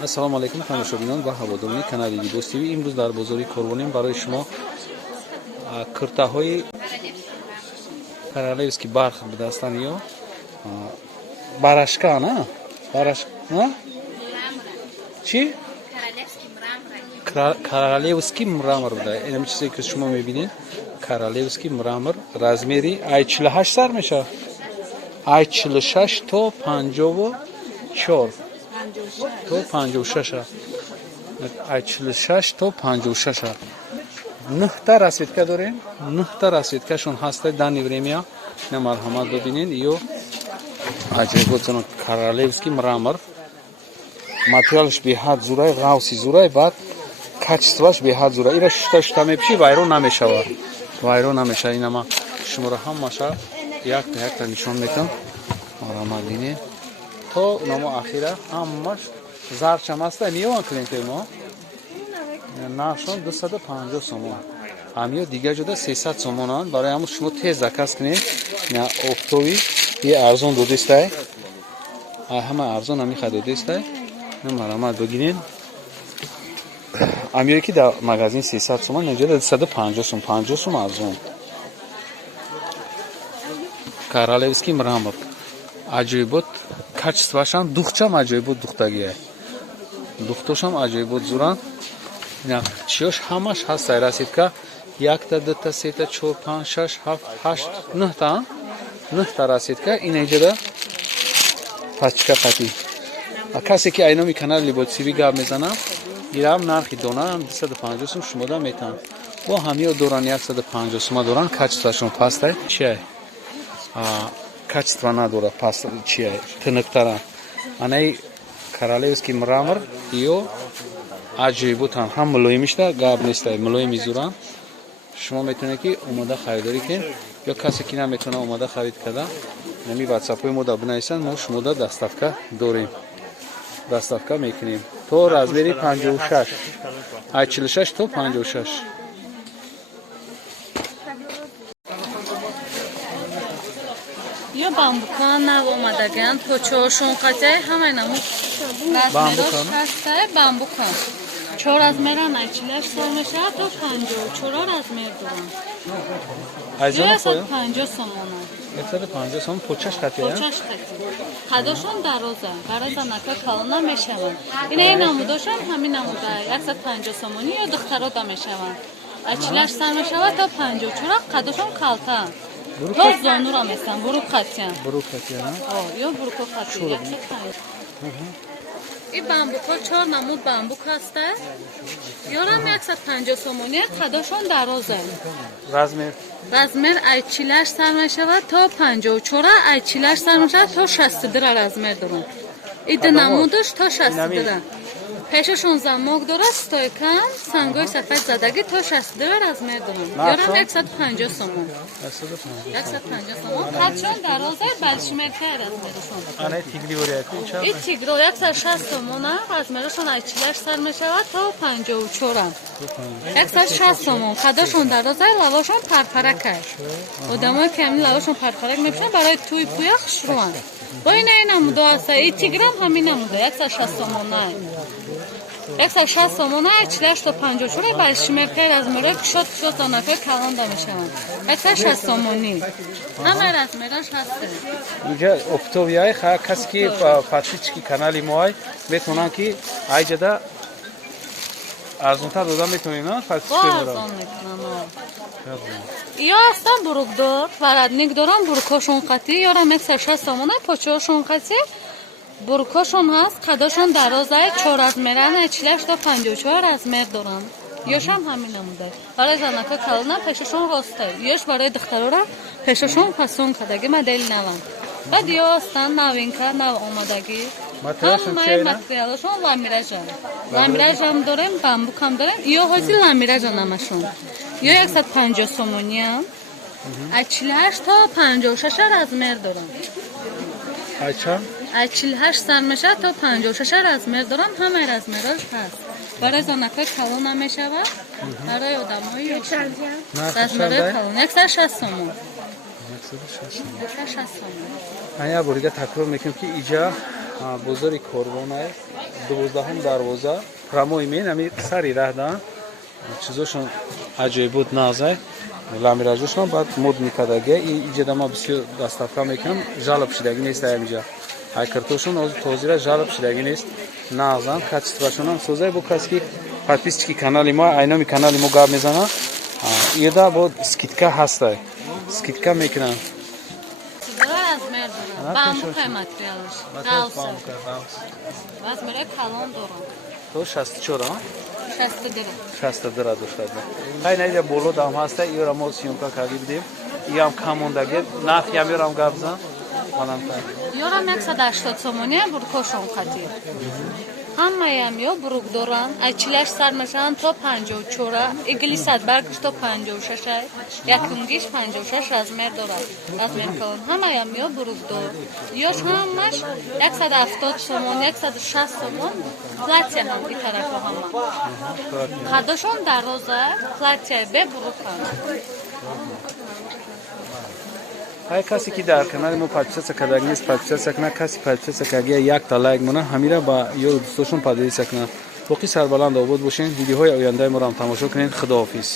ассалому алайкум тамошобинон ва ҳаводорони канали Libos TV. имрӯз дар бозори Корвонем барои шумо куртаҳои королевский барх ба дастан ё барашка на барашка чи королевский мрамор буда. ин чизе ки шумо мебинед королевский мрамор размери ай 48 сар меша, ай 46 то 54 то 56 ай 46 то 56 9 расветка дорем. 9 расветкашон ҳаста дани время на марҳамат бибинед. ё аҷиботон королевский мрамор материалш беҳад зурай, ғавси зурай, баъд качествоаш беҳад зурай. ира шута мепиши вайрон намешавад, вайрон намешавад. ина ман шуморо ҳамаша якта якта нишон метам. марҳамат бинед то намо ахира ҳамаш зарчам аста. миёван клиентои мо нашон 250 сомон, ҳамиё дигар ҷода 300 сомонанд. барои ҳамон шумо тез заказ кунед. на офтови е арзон додистай, ҳама арзон ҳамиха додистай. марҳамат бигиред. ҳамиёе ки дар магазин 300 сомон, наҷода 250 сом, 50 сом арзон. королевский мрамор аҷоибот, качествашам духчам аҷоибот духтагия, духтошам аҷоибот зуран. чиёш ҳамаш ҳастай расидка 1 2 3 4 5 6 7 8 9 та расидка. ин эҷода пачка қатӣ. касе ки айноми канали Libos TV гап мезанам, ирам нархи дона 250 сом шумода метавам. бо ҳамиё доран 150 сом доран. качествашон пастай, чиай качество надора, паст чиай тинуктара. анаи королевский мрамор ё аҷоиботан, ҳам мулоимишта гап нестай, мулоими зуран. шумо метавонед ки омода харидорӣ кунед, ё касе ки наметавона омода харид карда нами ватсапҳои мо да бинависанд. мо шумода доставка дорем, доставка мекунем то размери 56, ай 46 то 56. ё бамбукан нав омадаган почошон қатяй ҳамаи намо размерош ҳастай. бамбукан 4 размеран ай 48 сом меша то 54 размер дорам. ё 150 сомона, 150 сом почаш қатия. почаш қатӣ. қадошон дароза, барои занака калона мешаванд. ина ин намудошам ҳамин намуда 150 сомони ё духтарода мешаванд. ай 48 сар мешавад то 54. қадошон калта то зонура местан бурук қатия. бурук қатия ё буруко қатия. ин бамбуко 4 намуд бамбук ҳаста. ёрам 150 сомони. қадошон дароза. размер ай 48 сар мешавад то 54, ай 48 сар мешавад то 62 размер дорад. иди намудаш то 62. пешашон замок дорад, стойкан, сангои сафед задаги то 62 размер дорад. ёрам 150 сомон. 150 сомон. қадшон дароза, балшимерка размерашон. ана тигри варианти ча? ин тигро 160 сомон, размерашон ай 48 сар мешавад то 54. 160 сомон. қадошон дароза, лавошон парпаракай. одамои ки ҳамин лавошон парпарак мепӯшанд барои туи пӯя хушрӯанд. бо ина ин намуда аста. ин тиграм ҳамин намуда 160 сомон. 160 сомон, ай 48 то 54 балшимерка размеро кушод занакай калонда мешаванд. 160 сомони. ҳама размераш ҳаст. инҷа оптовияи касе ки подписчики канали моай метавонанд ки айҷада арзонтар дода метавонем на подписчикоро. ё аста бурукдор, варадник дорам, бурукошон қатӣ. ёрам 160 сомон, почошон қатӣ. бурукошон ҳаст. қадошон дароза, 4 размеран, 48 то 54 размер доранд. ёшам ҳамин намуда. барои занака калона пешашон ростай. ёш барои духтарора пешашон фасон кадаги модели наванд. баъд ё астан новинка, нав омадагӣ. ҳамаи материалашон ламиражан. ламиражам дорем, бамбукам дорем. ё ҳозир ламиражан ҳамашон. ё 150 сомониам. ай 48 то 56 размер дорам. ай 48 сар мешавад то 56 размер дорам. ҳамаи размераш ҳаст. барои занака калона мешавад. барои одамои размерои калон 160 сомон. 160 сомон. ҳая борига такрор мекунем ки иҷа بزرگ کروانه 12 دروازه پراموی مین امی سری راه دان چیزاشون عجیب بود نازه لامی راجوشون بعد مود میکردگه اینجا دما بسیار دستافکا میکنم جالب شدگی نیست اینجا های کرتوشون از توزیره جالب شدگی نیست نازن کچستراشون هم سوزه بو کسی که подписчики канали ما айноми канали ما гап мезананд ида бо скидка ҳастай скидка мекунанд бамбук материалш галса размери калон дорам то 64 62 доштад ай найда боло дам ҳастай иёра мо сиёмка карди будем иам камондаги нархи ам ёрам гап зан манам ёрам 180 сомония буркошон қати ҳамаям ё бурук дорам айчилаш сармашан то 54 иглисат баргиш то 56 якунгиш 56 размер дорад размер калон ҳамаям ё бурук дор ёш ҳамаш 170 сомон 160 сомон платья ҳам ин тарафо ҳама қадошон дароза платья бе бурукам ҳай касе ки дар канали мо подписаться кардаг нест подписаться кунад каси подписаться карда як та лайк мона ҳамира ба ёри дӯстошон подписаться кунад боқи сарбаланд обод бошед видеоҳои ояндаи моро ҳам тамошо кунед худоҳофиз